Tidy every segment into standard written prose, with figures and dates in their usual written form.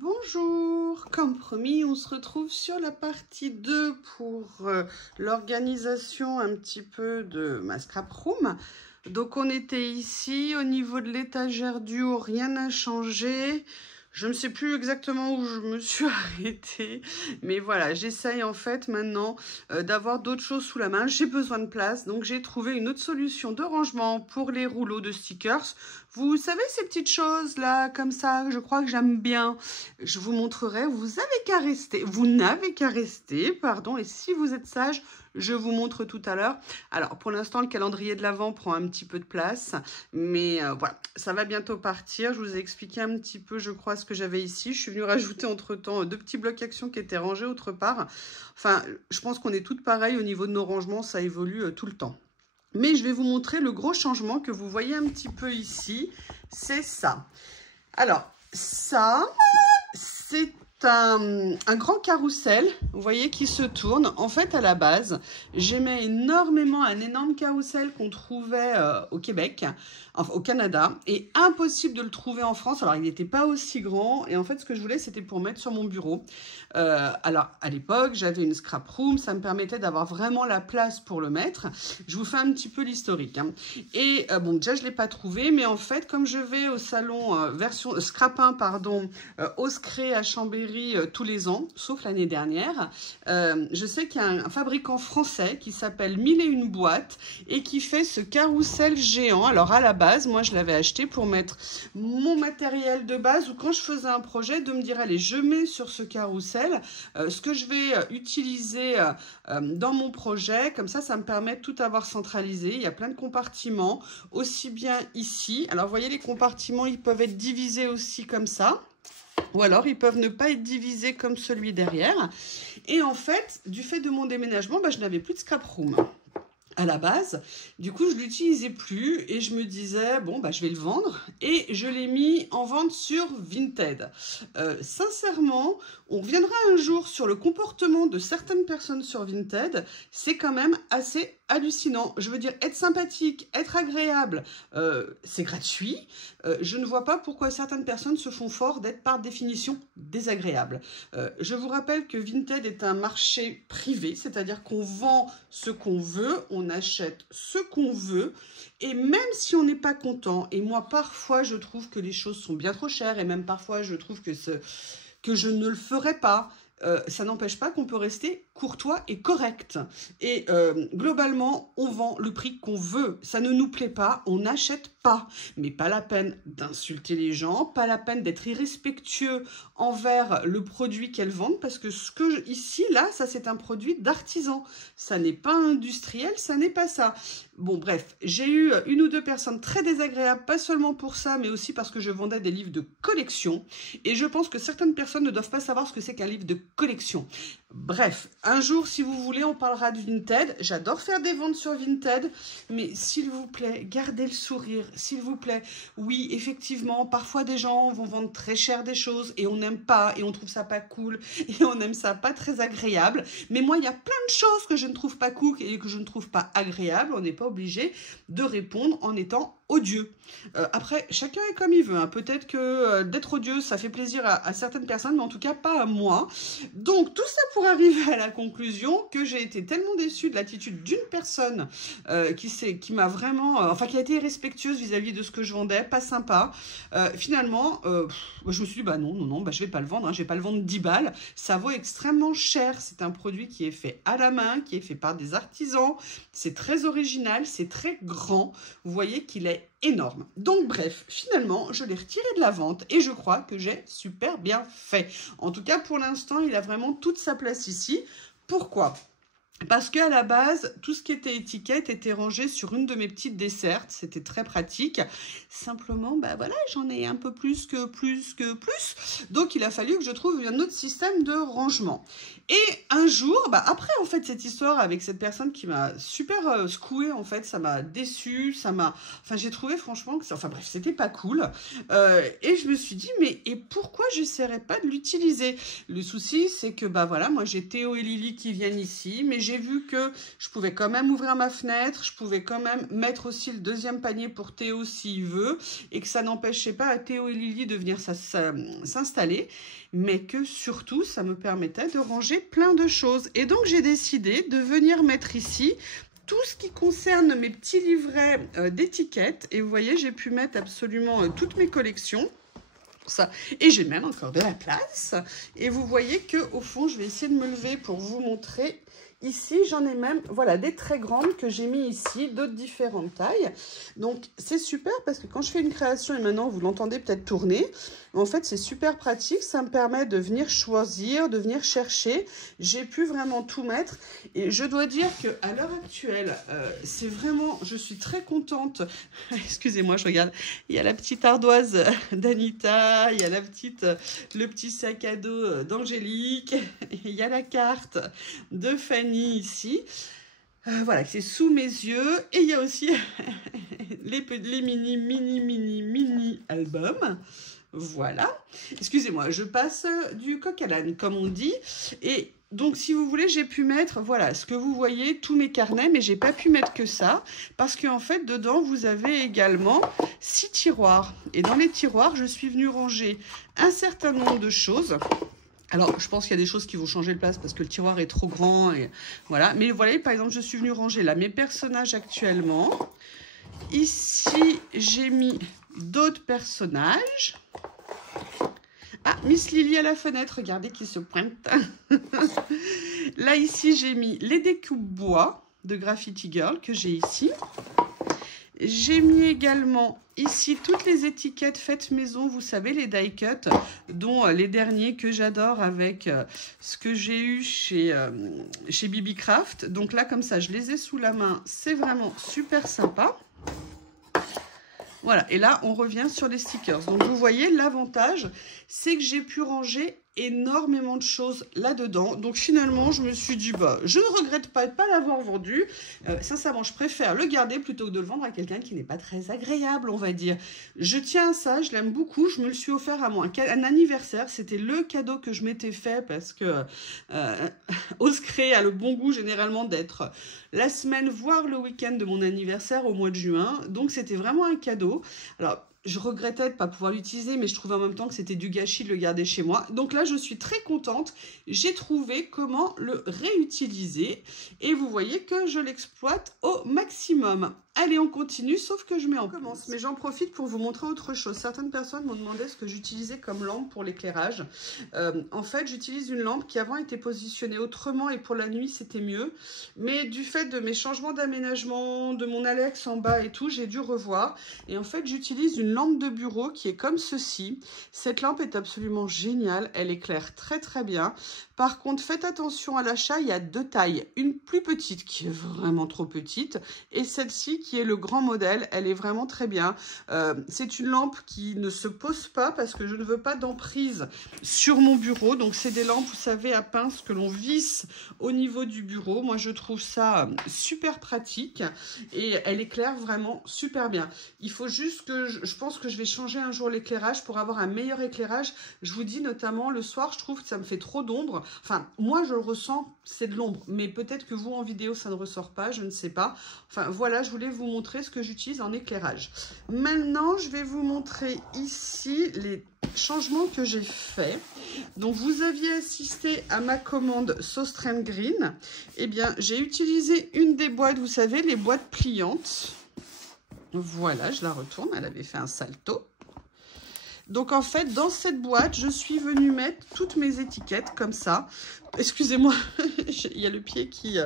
Bonjour, comme promis, on se retrouve sur la partie 2 pour l'organisation un petit peu de ma scrap room. Donc on était ici, au niveau de l'étagère du haut, rien n'a changé. Je ne sais plus exactement où je me suis arrêtée, mais voilà, j'essaye en fait maintenant d'avoir d'autres choses sous la main. J'ai besoin de place, donc j'ai trouvé une autre solution de rangement pour les rouleaux de stickers. Vous savez ces petites choses là, comme ça, je crois que j'aime bien. Je vous montrerai, vous n'avez qu'à rester, pardon, et si vous êtes sage, je vous montre tout à l'heure. Alors, pour l'instant, le calendrier de l'Avent prend un petit peu de place, mais voilà, ça va bientôt partir. Je vous ai expliqué un petit peu, je crois, ce que j'avais ici. Je suis venue rajouter entre-temps 2 petits blocs actions qui étaient rangés autre part. Enfin, je pense qu'on est toutes pareilles au niveau de nos rangements, ça évolue tout le temps. Mais je vais vous montrer le gros changement que vous voyez un petit peu ici. C'est ça. Alors, ça, c'est un grand carrousel, vous voyez, qui se tourne. En fait, à la base, j'aimais énormément un énorme carrousel qu'on trouvait au Québec, enfin au Canada, et impossible de le trouver en France. Alors, il n'était pas aussi grand, et en fait, ce que je voulais, c'était pour mettre sur mon bureau. Alors, à l'époque, j'avais une scrap room, ça me permettait d'avoir vraiment la place pour le mettre. Je vous fais un petit peu l'historique. Hein. Et bon, déjà, je ne l'ai pas trouvé, mais en fait, comme je vais au salon version Scrapin, pardon, Oscré à Chambéry tous les ans, sauf l'année dernière, je sais qu'il y a un fabricant français qui s'appelle 1001 boîtes et qui fait ce carrousel géant. Alors, à la base, moi, je l'avais acheté pour mettre mon matériel de base ou quand je faisais un projet, de me dire, allez, je mets sur ce carrousel ce que je vais utiliser dans mon projet, comme ça me permet de tout avoir centralisé. Il y a plein de compartiments, aussi bien ici. Alors, vous voyez, les compartiments, ils peuvent être divisés aussi comme ça. Ou alors, ils peuvent ne pas être divisés comme celui derrière. Et en fait, du fait de mon déménagement, je n'avais plus de scrap room à la base. Du coup, je ne l'utilisais plus et je me disais, bon, je vais le vendre. Et je l'ai mis en vente sur Vinted. Sincèrement, on reviendra un jour sur le comportement de certaines personnes sur Vinted. C'est quand même assez hallucinant. Je veux dire, être sympathique, être agréable, c'est gratuit. Je ne vois pas pourquoi certaines personnes se font fort d'être par définition désagréables. Je vous rappelle que Vinted est un marché privé, c'est-à-dire qu'on vend ce qu'on veut, on achète ce qu'on veut, et même si on n'est pas content, et moi parfois je trouve que les choses sont bien trop chères, et même parfois je trouve que je ne le ferai pas, ça n'empêche pas qu'on peut rester courtois et correct. Et globalement, on vend le prix qu'on veut. Ça ne nous plaît pas, on n'achète pas. Mais pas la peine d'insulter les gens, pas la peine d'être irrespectueux envers le produit qu'elles vendent, parce que ici, là, ça c'est un produit d'artisan. Ça n'est pas industriel, ça n'est pas ça. Bon, bref, j'ai eu 1 ou 2 personnes très désagréables, pas seulement pour ça, mais aussi parce que je vendais des livres de collection. Et je pense que certaines personnes ne doivent pas savoir ce que c'est qu'un livre de collection. Bref, un jour, si vous voulez, on parlera de Vinted. J'adore faire des ventes sur Vinted, mais s'il vous plaît, gardez le sourire, s'il vous plaît. Oui, effectivement, parfois des gens vont vendre très cher des choses et on n'aime pas, et on trouve ça pas cool, et on aime ça pas très agréable. Mais moi, il y a plein de choses que je ne trouve pas cool et que je ne trouve pas agréable. On n'est pas obligé de répondre en étant odieux. Après, chacun est comme il veut. Hein. Peut-être que d'être odieux, ça fait plaisir à certaines personnes, mais en tout cas pas à moi. Donc, tout ça pour arriver à la conclusion que j'ai été tellement déçue de l'attitude d'une personne qui m'a vraiment... enfin, qui a été irrespectueuse vis-à-vis de ce que je vendais, pas sympa. Finalement, je me suis dit, non, je vais pas le vendre. Hein, je vais pas le vendre 10 balles. Ça vaut extrêmement cher. C'est un produit qui est fait à la main, qui est fait par des artisans. C'est très original, c'est très grand. Vous voyez qu'il est énorme. Donc bref, finalement, je l'ai retiré de la vente et je crois que j'ai super bien fait. En tout cas, pour l'instant, il a vraiment toute sa place ici. Pourquoi ? Parce qu'à la base, tout ce qui était étiquette était rangé sur une de mes petites dessertes. C'était très pratique. Simplement, voilà, j'en ai un peu plus que plus. Donc, il a fallu que je trouve un autre système de rangement. Et un jour, après, en fait, cette histoire avec cette personne qui m'a super secouée, en fait, ça m'a déçue, enfin, j'ai trouvé franchement que enfin, bref, c'était pas cool. Et je me suis dit, et pourquoi j'essaierais pas de l'utiliser? Le souci, c'est que, voilà, moi, j'ai Théo et Lily qui viennent ici, mais j'ai j'ai vu que je pouvais quand même ouvrir ma fenêtre, je pouvais quand même mettre aussi le deuxième panier pour Théo s'il veut, et que ça n'empêchait pas à Théo et Lily de venir s'installer, mais que surtout ça me permettait de ranger plein de choses. Et donc j'ai décidé de venir mettre ici tout ce qui concerne mes petits livrets d'étiquettes. Et vous voyez, j'ai pu mettre absolument toutes mes collections. Ça. Et j'ai même encore de la place. Et vous voyez que au fond, je vais essayer de me lever pour vous montrer. Ici, j'en ai même, voilà, des très grandes que j'ai mis ici, d'autres différentes tailles. Donc, c'est super parce que quand je fais une création, et maintenant, vous l'entendez peut-être tourner, en fait, c'est super pratique. Ça me permet de venir choisir, de venir chercher. J'ai pu vraiment tout mettre. Et je dois dire qu'à l'heure actuelle, c'est vraiment, je suis très contente. Excusez-moi, je regarde. Il y a la petite ardoise d'Anita, il y a le petit sac à dos d'Angélique, il y a la carte de Fanny ici, voilà, c'est sous mes yeux, et il y a aussi les mini albums. Voilà, excusez-moi, je passe du coq à l'âne comme on dit. Et donc si vous voulez, j'ai pu mettre, voilà, ce que vous voyez, tous mes carnets, mais j'ai pas pu mettre que ça, parce qu'en fait dedans vous avez également 6 tiroirs, et dans les tiroirs je suis venue ranger un certain nombre de choses. Alors, je pense qu'il y a des choses qui vont changer de place parce que le tiroir est trop grand. Et voilà. Mais vous voyez, par exemple, je suis venue ranger là mes personnages actuellement. Ici, j'ai mis d'autres personnages. Ah, Miss Lily à la fenêtre, regardez qui se pointe. Là, ici, j'ai mis les découpes bois de Graffiti Girl que j'ai ici. J'ai mis également ici toutes les étiquettes faites maison, vous savez, les die cut, dont les derniers que j'adore avec ce que j'ai eu chez BB Craft. Donc là, comme ça, je les ai sous la main, c'est vraiment super sympa. Voilà, et là, on revient sur les stickers. Donc, vous voyez, l'avantage, c'est que j'ai pu ranger énormément de choses là-dedans. Donc, finalement, je me suis dit, bah, je ne regrette pas de ne pas l'avoir vendu. Sincèrement, je préfère le garder plutôt que de le vendre à quelqu'un qui n'est pas très agréable, on va dire. Je tiens à ça, je l'aime beaucoup. Je me le suis offert à moi. Un anniversaire, c'était le cadeau que je m'étais fait parce que Oscré a le bon goût, généralement, d'être la semaine, voire le week-end de mon anniversaire au mois de juin. Donc, c'était vraiment un cadeau. Alors, je regrettais de ne pas pouvoir l'utiliser, mais je trouvais en même temps que c'était du gâchis de le garder chez moi. Donc là, je suis très contente. J'ai trouvé comment le réutiliser. Et vous voyez que je l'exploite au maximum. Allez, on continue, sauf que je mets en commence. Mais j'en profite pour vous montrer autre chose. Certaines personnes m'ont demandé ce que j'utilisais comme lampe pour l'éclairage. En fait, j'utilise une lampe qui avant était positionnée autrement et pour la nuit, c'était mieux. Mais du fait de mes changements d'aménagement, de mon Alex en bas et tout, j'ai dû revoir. Et en fait, j'utilise une lampe de bureau qui est comme ceci. Cette lampe est absolument géniale. Elle éclaire très très bien. Par contre, faites attention à l'achat, il y a deux tailles. Une plus petite qui est vraiment trop petite et celle-ci qui est le grand modèle, elle est vraiment très bien. C'est une lampe qui ne se pose pas parce que je ne veux pas d'emprise sur mon bureau. Donc, c'est des lampes, vous savez, à pince que l'on visse au niveau du bureau. Moi, je trouve ça super pratique et elle éclaire vraiment super bien. Il faut juste que, je pense que je vais changer un jour l'éclairage pour avoir un meilleur éclairage. Je vous dis notamment, le soir, je trouve que ça me fait trop d'ombre. Enfin, moi, je le ressens, c'est de l'ombre. Mais peut-être que vous, en vidéo, ça ne ressort pas, je ne sais pas. Enfin, voilà, je voulais vous montrer ce que j'utilise en éclairage. Maintenant, je vais vous montrer ici les changements que j'ai faits. Donc, vous aviez assisté à ma commande Sauce Trend Green. Eh bien, j'ai utilisé une des boîtes, vous savez, les boîtes pliantes. Voilà, je la retourne, elle avait fait un salto. Donc, en fait, dans cette boîte, je suis venue mettre toutes mes étiquettes comme ça. Excusez-moi, il y a le pied qui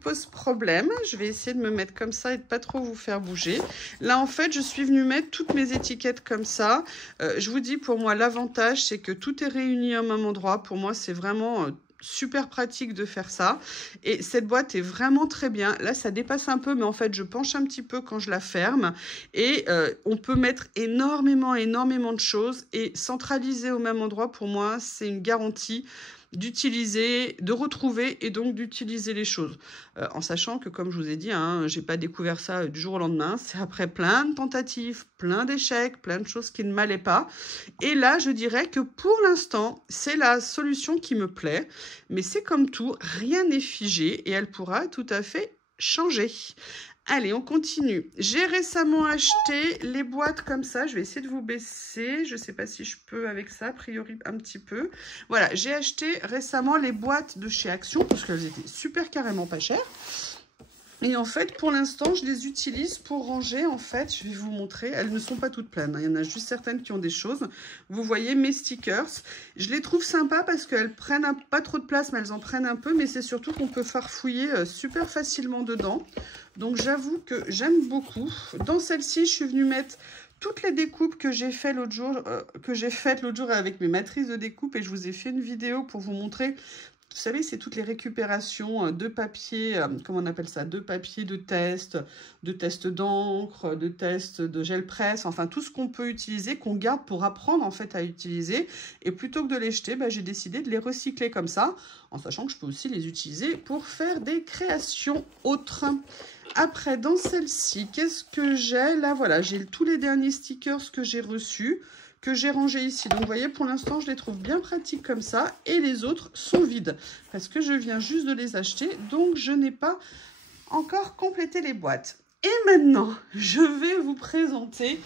pose problème. Je vais essayer de me mettre comme ça et de pas trop vous faire bouger. Là, en fait, je suis venue mettre toutes mes étiquettes comme ça. Je vous dis, pour moi, l'avantage, c'est que tout est réuni au même endroit. Pour moi, c'est vraiment super pratique de faire ça. Et cette boîte est vraiment très bien. Là, ça dépasse un peu, mais en fait, je penche un petit peu quand je la ferme. Et on peut mettre énormément de choses. Et centraliser au même endroit, pour moi, c'est une garantie. d'utiliser, de retrouver et donc d'utiliser les choses. En sachant que, comme je vous ai dit, hein, j'ai pas découvert ça du jour au lendemain, c'est après plein de tentatives, plein d'échecs, plein de choses qui ne m'allaient pas. Et là, je dirais que pour l'instant, c'est la solution qui me plaît, mais c'est comme tout, rien n'est figé et elle pourra tout à fait changer. Allez, on continue. J'ai récemment acheté les boîtes comme ça. Je vais essayer de vous baisser. Je ne sais pas si je peux avec ça, a priori un petit peu. Voilà, j'ai acheté récemment les boîtes de chez Action parce qu'elles étaient super carrément pas chères. Et en fait, pour l'instant, je les utilise pour ranger. En fait, je vais vous montrer. Elles ne sont pas toutes pleines, hein. Il y en a juste certaines qui ont des choses. Vous voyez mes stickers. Je les trouve sympas parce qu'elles prennent pas trop de place, mais elles en prennent un peu. Mais c'est surtout qu'on peut farfouiller super facilement dedans. Donc, j'avoue que j'aime beaucoup. Dans celle-ci, je suis venue mettre toutes les découpes que j'ai faites l'autre jour, avec mes matrices de découpe. Et je vous ai fait une vidéo pour vous montrer. Vous savez, c'est toutes les récupérations de papier, comment on appelle ça, de papier de tests d'encre, de tests de gel presse, enfin tout ce qu'on peut utiliser, qu'on garde pour apprendre en fait à utiliser. Et plutôt que de les jeter, j'ai décidé de les recycler comme ça, en sachant que je peux aussi les utiliser pour faire des créations autres. Après, dans celle-ci, qu'est-ce que j'ai? Là, voilà, j'ai tous les derniers stickers que j'ai reçus, que j'ai rangé ici. Donc, vous voyez, pour l'instant, je les trouve bien pratiques comme ça. Et les autres sont vides parce que je viens juste de les acheter. Donc, je n'ai pas encore complété les boîtes. Et maintenant, je vais vous présenter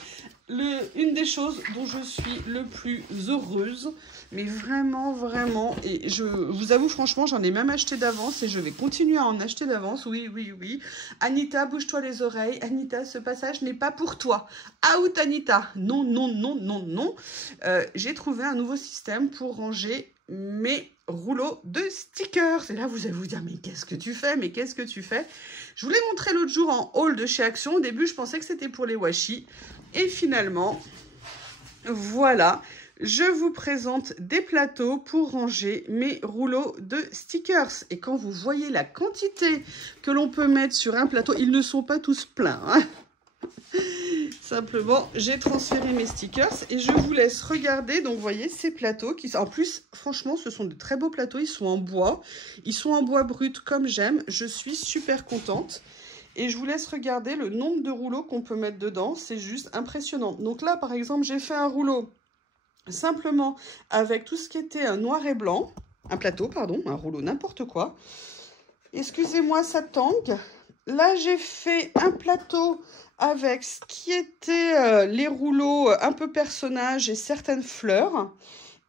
une des choses dont je suis le plus heureuse. Mais vraiment, vraiment. Et je vous avoue, franchement, j'en ai même acheté d'avance et je vais continuer à en acheter d'avance. Oui, oui, oui. Anita, bouge-toi les oreilles. Anita, ce passage n'est pas pour toi. Out, Anita. Non, non, non, non, non. J'ai trouvé un nouveau système pour ranger mes rouleaux de stickers. Et là, vous allez vous dire, mais qu'est-ce que tu fais? Mais qu'est-ce que tu fais? Je vous l'ai montré l'autre jour en haul de chez Action. Au début, je pensais que c'était pour les washi. Et finalement, voilà. Je vous présente des plateaux pour ranger mes rouleaux de stickers. Et quand vous voyez la quantité que l'on peut mettre sur un plateau, ils ne sont pas tous pleins, hein. Simplement, j'ai transféré mes stickers et je vous laisse regarder. Donc, vous voyez ces plateaux qui, en plus, franchement, ce sont de très beaux plateaux. Ils sont en bois. Ils sont en bois brut comme j'aime. Je suis super contente. Et je vous laisse regarder le nombre de rouleaux qu'on peut mettre dedans. C'est juste impressionnant. Donc là, par exemple, j'ai fait un rouleau simplement avec tout ce qui était noir et blanc. Un plateau, pardon. Un rouleau, n'importe quoi. Excusez-moi, ça tangue. Là, j'ai fait un plateau avec ce qui était les rouleaux un peu personnages et certaines fleurs.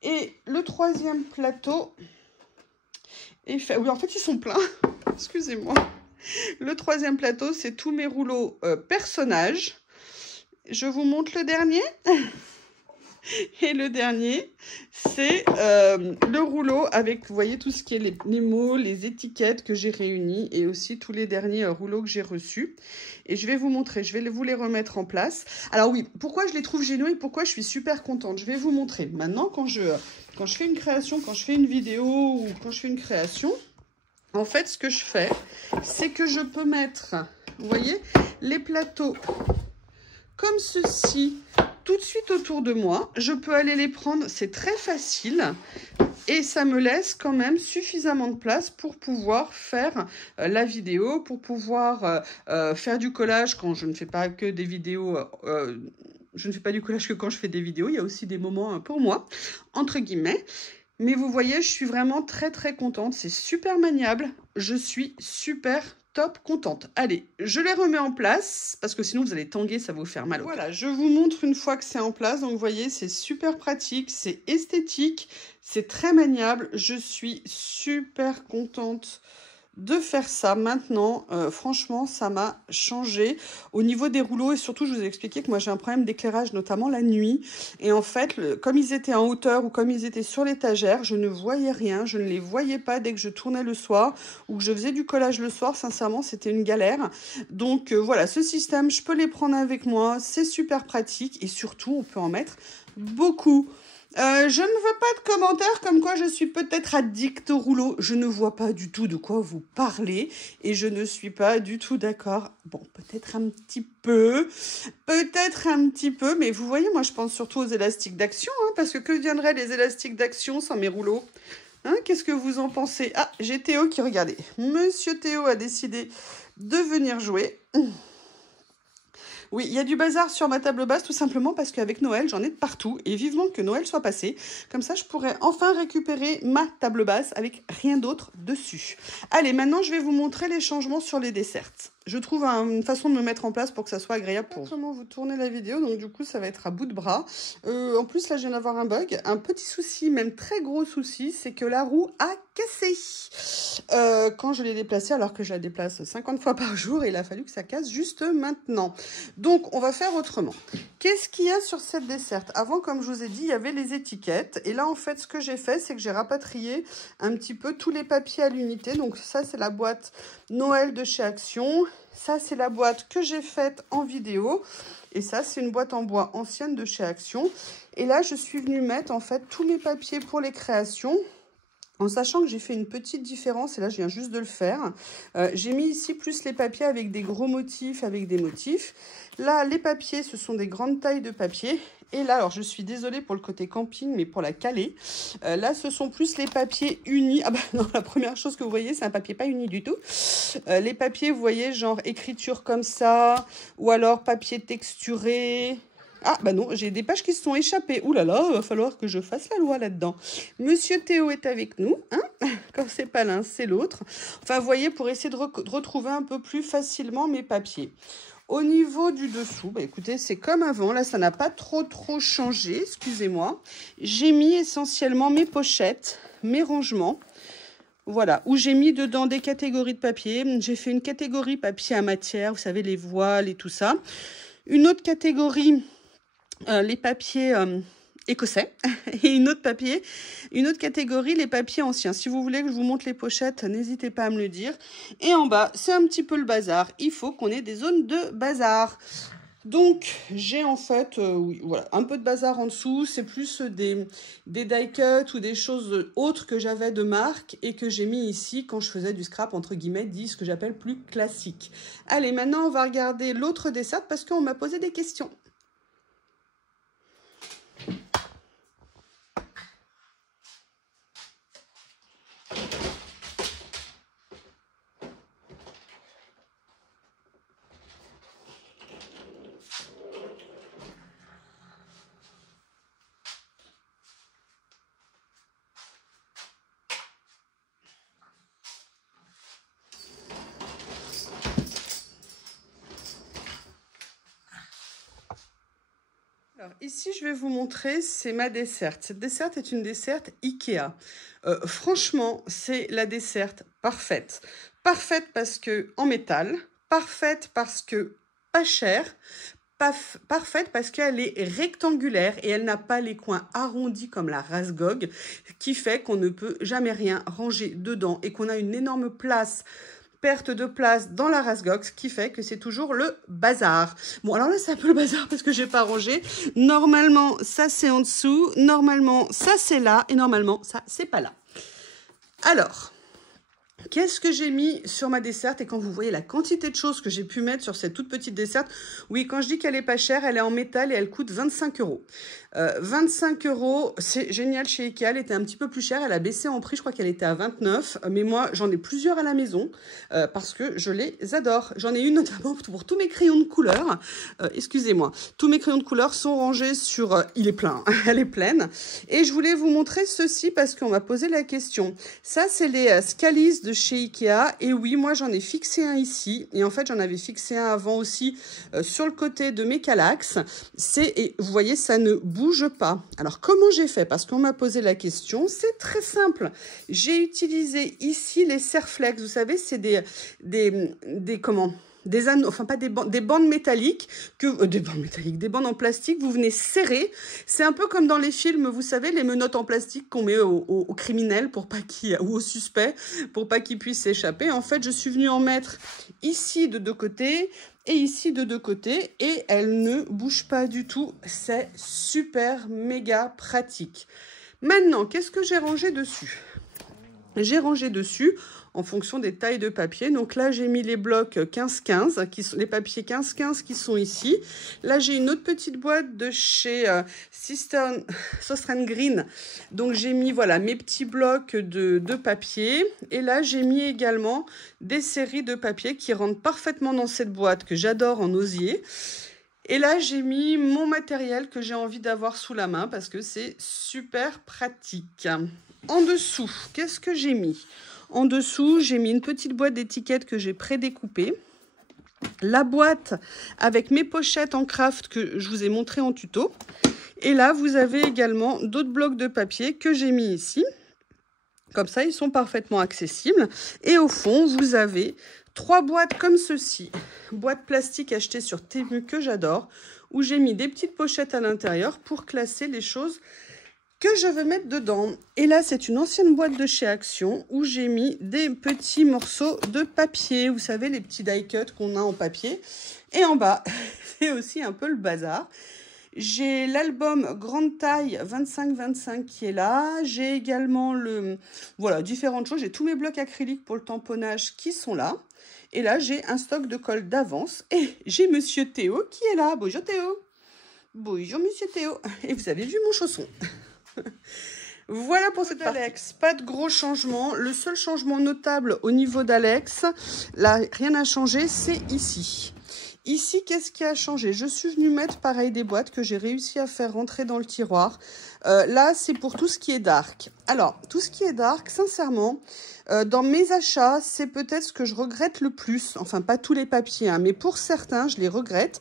Et le troisième plateau est fait... Oui, en fait, ils sont pleins. Excusez-moi. Le troisième plateau, c'est tous mes rouleaux personnages. Je vous montre le dernier. Et le dernier, c'est le rouleau avec, vous voyez, tout ce qui est les mots, les étiquettes que j'ai réunies et aussi tous les derniers rouleaux que j'ai reçus. Et je vais vous montrer, je vais vous les remettre en place. Alors oui, pourquoi je les trouve géniaux et pourquoi je suis super contente? Je vais vous montrer. Maintenant, quand je fais une création, quand je fais une vidéo ou quand je fais une création, en fait, ce que je fais, c'est que je peux mettre, vous voyez, les plateaux comme ceci, tout de suite autour de moi. Je peux aller les prendre, c'est très facile. Et ça me laisse quand même suffisamment de place pour pouvoir faire la vidéo, pour pouvoir faire du collage quand je ne fais pas que des vidéos. Je ne fais pas du collage que quand je fais des vidéos. Il y a aussi des moments pour moi, entre guillemets. Mais vous voyez, je suis vraiment très très contente. C'est super maniable. Je suis super top contente. Allez, je les remets en place parce que sinon vous allez tanguer, ça va vous faire mal. Voilà, je vous montre une fois que c'est en place. Donc vous voyez, c'est super pratique, c'est esthétique, c'est très maniable. Je suis super contente de faire ça maintenant. Franchement, ça m'a changé au niveau des rouleaux et surtout, je vous ai expliqué que moi j'ai un problème d'éclairage, notamment la nuit. Et en fait, comme ils étaient en hauteur ou comme ils étaient sur l'étagère, je ne voyais rien, je ne les voyais pas dès que je tournais le soir ou que je faisais du collage le soir. Sincèrement, c'était une galère. Donc voilà, ce système, je peux les prendre avec moi, c'est super pratique et surtout, on peut en mettre beaucoup. Je ne veux pas de commentaires comme quoi je suis peut-être addict au rouleau. Je ne vois pas du tout de quoi vous parlez et je ne suis pas du tout d'accord. Bon, peut-être un petit peu, mais vous voyez, moi je pense surtout aux élastiques d'Action, hein, parce que viendraient les élastiques d'Action sans mes rouleaux? Hein, qu'est-ce que vous en pensez? Ah, j'ai Théo qui, regardez. Monsieur Théo a décidé de venir jouer. Oui, il y a du bazar sur ma table basse, tout simplement parce qu'avec Noël, j'en ai de partout. Et vivement que Noël soit passé. Comme ça, je pourrais enfin récupérer ma table basse avec rien d'autre dessus. Allez, maintenant, je vais vous montrer les changements sur les desserts. Je trouve une façon de me mettre en place pour que ça soit agréable pour vous. Comment vous tournez la vidéo, donc du coup, ça va être à bout de bras. En plus, là, je viens d'avoir un bug. Un petit souci, même très gros souci, c'est que la roue a cassé. Quand je l'ai déplacée, alors que je la déplace 50 fois par jour, il a fallu que ça casse juste maintenant. Donc, on va faire autrement. Qu'est-ce qu'il y a sur cette desserte? Avant, comme je vous ai dit, il y avait les étiquettes. Et là, en fait, ce que j'ai fait, c'est que j'ai rapatrié un petit peu tous les papiers à l'unité. Donc, ça, c'est la boîte Noël de chez Action. Ça, c'est la boîte que j'ai faite en vidéo. Et ça, c'est une boîte en bois ancienne de chez Action. Et là, je suis venue mettre, en fait, tous mes papiers pour les créations. En sachant que j'ai fait une petite différence, et là je viens juste de le faire, j'ai mis ici plus les papiers avec des gros motifs, avec des motifs. Là, les papiers, ce sont des grandes tailles de papier. Et là, alors je suis désolée pour le côté camping, mais pour la calée, là ce sont plus les papiers unis. Ah bah non, la première chose que vous voyez, c'est un papier pas uni du tout. Les papiers, vous voyez, genre écriture comme ça, ou alors papier texturé. Ah, bah non, j'ai des pages qui se sont échappées. Ouh là là, il va falloir que je fasse la loi là-dedans. Monsieur Théo est avec nous, hein. Quand c'est pas l'un, c'est l'autre. Enfin, vous voyez, pour essayer de retrouver un peu plus facilement mes papiers. Au niveau du dessous, bah écoutez, c'est comme avant. Là, ça n'a pas trop changé, excusez-moi. J'ai mis essentiellement mes pochettes, mes rangements. Voilà, où j'ai mis dedans des catégories de papier. J'ai fait une catégorie papier à matière, vous savez, les voiles et tout ça. Une autre catégorie... les papiers écossais et une autre catégorie, les papiers anciens. Si vous voulez que je vous montre les pochettes, n'hésitez pas à me le dire. Et en bas, c'est un petit peu le bazar. Il faut qu'on ait des zones de bazar. Donc, j'ai en fait oui, voilà, un peu de bazar en dessous. C'est plus des die cut ou des choses autres que j'avais de marque et que j'ai mis ici quand je faisais du scrap, entre guillemets, dit ce que j'appelle plus classique. Allez, maintenant, on va regarder l'autre dessert parce qu'on m'a posé des questions. Alors, ici, je vais vous montrer, c'est ma desserte. Cette desserte est une desserte Ikea. Franchement, c'est la desserte parfaite. Parfaite parce que en métal, parfaite parce que pas chère, parfaite parce qu'elle est rectangulaire et elle n'a pas les coins arrondis comme la Rasgog, qui fait qu'on ne peut jamais rien ranger dedans et qu'on a une énorme perte de place dans la Rasgog, ce qui fait que c'est toujours le bazar. Bon, alors là, c'est un peu le bazar parce que j'ai pas rangé. Normalement, ça, c'est en dessous. Normalement, ça, c'est là. Et normalement, ça, c'est pas là. Alors... qu'est-ce que j'ai mis sur ma desserte? Et quand vous voyez la quantité de choses que j'ai pu mettre sur cette toute petite desserte, oui, quand je dis qu'elle est pas chère, elle est en métal et elle coûte 25 €. 25 €, c'est génial chez Ikea. Elle était un petit peu plus chère, elle a baissé en prix, je crois qu'elle était à 29. Mais moi, j'en ai plusieurs à la maison parce que je les adore. J'en ai une notamment pour tous mes crayons de couleur. Excusez-moi, tous mes crayons de couleur sont rangés sur... il est plein, elle est pleine. Et je voulais vous montrer ceci parce qu'on m'a posé la question. Ça, c'est les Scalis de chez Ikea. Et oui, moi, j'en ai fixé un ici. Et en fait, j'en avais fixé un avant aussi sur le côté de mes Kallax. Et vous voyez, ça ne bouge pas. Alors, comment j'ai fait? Parce qu'on m'a posé la question. C'est très simple. J'ai utilisé ici les Serflex. Vous savez, c'est des anneaux, enfin pas des bandes métalliques, des bandes en plastique, vous venez serrer. C'est un peu comme dans les films, vous savez, les menottes en plastique qu'on met aux criminels ou aux suspects pour pas qu'ils puissent s'échapper. En fait, je suis venue en mettre ici de deux côtés et ici de deux côtés et elle ne bouge pas du tout. C'est super méga pratique. Maintenant, qu'est-ce que j'ai rangé dessus? J'ai rangé dessus, en fonction des tailles de papier. Donc là, j'ai mis les blocs 15-15, les papiers 15-15 qui sont ici. Là, j'ai une autre petite boîte de chez Southern Green. Donc, j'ai mis voilà, mes petits blocs de papier. Et là, j'ai mis également des séries de papier qui rentrent parfaitement dans cette boîte que j'adore en osier. Et là, j'ai mis mon matériel que j'ai envie d'avoir sous la main parce que c'est super pratique. En dessous, qu'est-ce que j'ai mis? En dessous, j'ai mis une petite boîte d'étiquettes que j'ai prédécoupée. La boîte avec mes pochettes en craft que je vous ai montré en tuto. Et là, vous avez également d'autres blocs de papier que j'ai mis ici. Comme ça, ils sont parfaitement accessibles. Et au fond, vous avez 3 boîtes comme ceci. Boîte plastique achetée sur Temu que j'adore. Où j'ai mis des petites pochettes à l'intérieur pour classer les choses que je veux mettre dedans. Et là, c'est une ancienne boîte de chez Action où j'ai mis des petits morceaux de papier. Vous savez, les petits die cut qu'on a en papier. Et en bas, c'est aussi un peu le bazar. J'ai l'album grande taille 25-25 qui est là. J'ai également voilà, différentes choses. J'ai tous mes blocs acryliques pour le tamponnage qui sont là. Et là, j'ai un stock de colle d'avance. Et j'ai Monsieur Théo qui est là. Bonjour Théo. Bonjour Monsieur Théo. Et vous avez vu mon chausson. Voilà pour cette Alex. Pas de gros changements. Le seul changement notable au niveau d'Alex, là, rien n'a changé, c'est ici. Ici, qu'est-ce qui a changé? Je suis venue mettre pareil des boîtes que j'ai réussi à faire rentrer dans le tiroir. Là, c'est pour tout ce qui est dark. Alors, tout ce qui est dark, sincèrement, dans mes achats, c'est peut-être ce que je regrette le plus. Enfin, pas tous les papiers, hein, mais pour certains, je les regrette.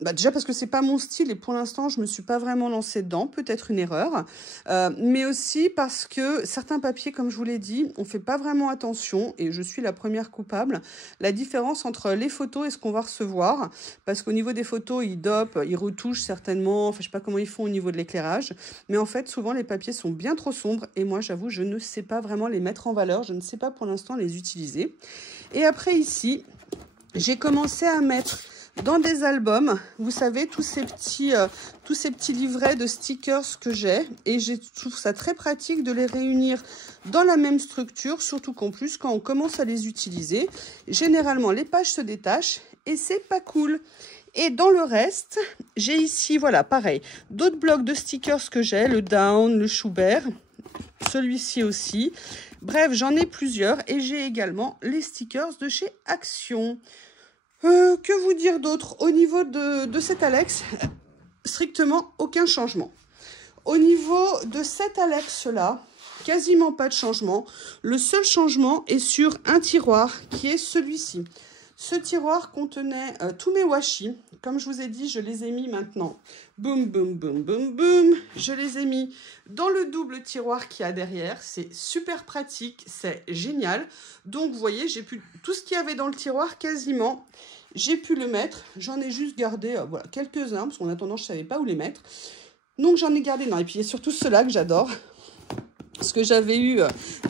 Déjà parce que c'est pas mon style et pour l'instant, je me suis pas vraiment lancée dedans. Peut-être une erreur. Mais aussi parce que certains papiers, comme je vous l'ai dit, on fait pas vraiment attention et je suis la première coupable. La différence entre les photos et ce qu'on va recevoir. Parce qu'au niveau des photos, ils dopent, ils retouchent certainement. Enfin, je sais pas comment ils font au niveau de l'éclairage. Mais en fait, souvent, les papiers sont bien trop sombres. Et moi, j'avoue, je ne sais pas vraiment les mettre en valeur. Je ne sais pas pour l'instant les utiliser. Et après, ici, j'ai commencé à mettre dans des albums, vous savez, tous ces petits livrets de stickers que j'ai. Et je trouve ça très pratique de les réunir dans la même structure. Surtout qu'en plus, quand on commence à les utiliser, généralement, les pages se détachent. Et c'est pas cool. Et dans le reste, j'ai ici, voilà, pareil, d'autres blocs de stickers que j'ai, le Down, le Schubert, celui-ci aussi. Bref, j'en ai plusieurs et j'ai également les stickers de chez Action. Que vous dire d'autre? Au niveau de cet Alex, strictement aucun changement. Au niveau de cet Alex-là, quasiment pas de changement. Le seul changement est sur un tiroir qui est celui-ci. Ce tiroir contenait tous mes washi. Comme je vous ai dit, je les ai mis maintenant. Boum, boum, boum, boum, boum. Je les ai mis dans le double tiroir qu'il y a derrière. C'est super pratique, c'est génial. Donc, vous voyez, j'ai pu tout ce qu'il y avait dans le tiroir, quasiment, j'ai pu le mettre. J'en ai juste gardé voilà, quelques-uns, parce qu'en attendant, je ne savais pas où les mettre. Donc, j'en ai gardé. Non, et puis, il y a surtout ceux-là que j'adore. Ce que j'avais eu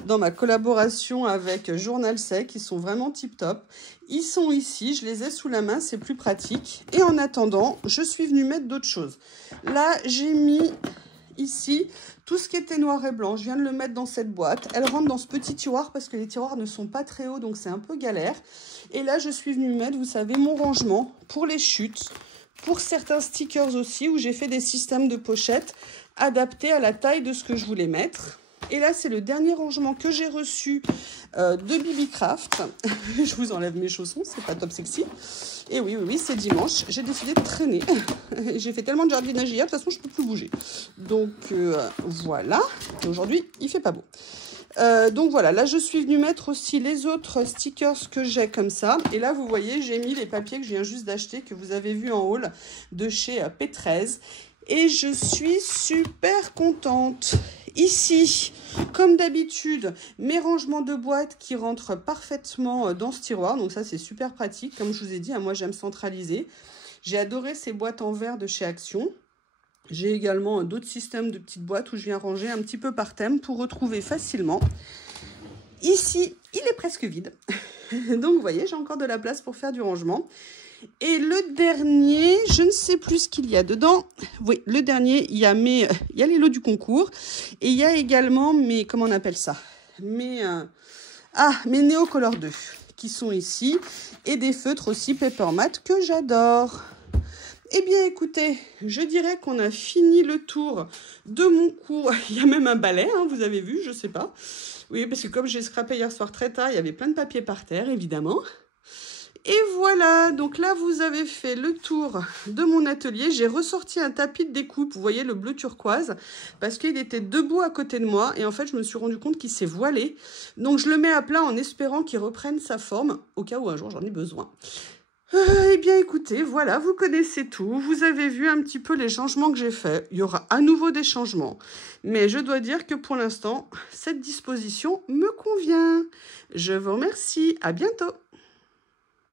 dans ma collaboration avec Journal Sec, qui sont vraiment tip-top. Ils sont ici, je les ai sous la main, c'est plus pratique. Et en attendant, je suis venue mettre d'autres choses. Là, j'ai mis ici tout ce qui était noir et blanc. Je viens de le mettre dans cette boîte. Elle rentre dans ce petit tiroir parce que les tiroirs ne sont pas très hauts, donc c'est un peu galère. Et là, je suis venue mettre, vous savez, mon rangement pour les chutes, pour certains stickers aussi, où j'ai fait des systèmes de pochettes adaptés à la taille de ce que je voulais mettre. Et là, c'est le dernier rangement que j'ai reçu de Bibi Craft. Je vous enlève mes chaussons, c'est pas top sexy. Et oui, c'est dimanche. J'ai décidé de traîner. J'ai fait tellement de jardinage hier, de toute façon, je ne peux plus bouger. Donc, voilà. Aujourd'hui, il fait pas beau. Donc voilà, là je suis venue mettre aussi les autres stickers que j'ai comme ça. Et là vous voyez, j'ai mis les papiers que je viens juste d'acheter, que vous avez vu en haul, de chez P13. Et je suis super contente. Ici, comme d'habitude, mes rangements de boîtes qui rentrent parfaitement dans ce tiroir. Donc ça, c'est super pratique. Comme je vous ai dit, moi, j'aime centraliser. J'ai adoré ces boîtes en verre de chez Action. J'ai également d'autres systèmes de petites boîtes où je viens ranger un petit peu par thème pour retrouver facilement. Ici, il est presque vide. Donc, vous voyez, j'ai encore de la place pour faire du rangement. Et le dernier, je ne sais plus ce qu'il y a dedans. Oui, le dernier, il y a les lots du concours. Et il y a également mes, comment on appelle ça? Ah, mes Neocolor 2 qui sont ici. Et des feutres aussi Paper Matte que j'adore. Eh bien, écoutez, je dirais qu'on a fini le tour de mon cours. Il y a même un balai, hein, vous avez vu, je sais pas. Oui, parce que comme j'ai scrapé hier soir très tard, il y avait plein de papier par terre, évidemment. Et voilà, donc là, vous avez fait le tour de mon atelier. J'ai ressorti un tapis de découpe, vous voyez, le bleu turquoise, parce qu'il était debout à côté de moi. Et en fait, je me suis rendu compte qu'il s'est voilé. Donc, je le mets à plat en espérant qu'il reprenne sa forme, au cas où un jour j'en ai besoin. Eh bien, écoutez, voilà, vous connaissez tout. Vous avez vu un petit peu les changements que j'ai faits. Il y aura à nouveau des changements. Mais je dois dire que pour l'instant, cette disposition me convient. Je vous remercie. À bientôt.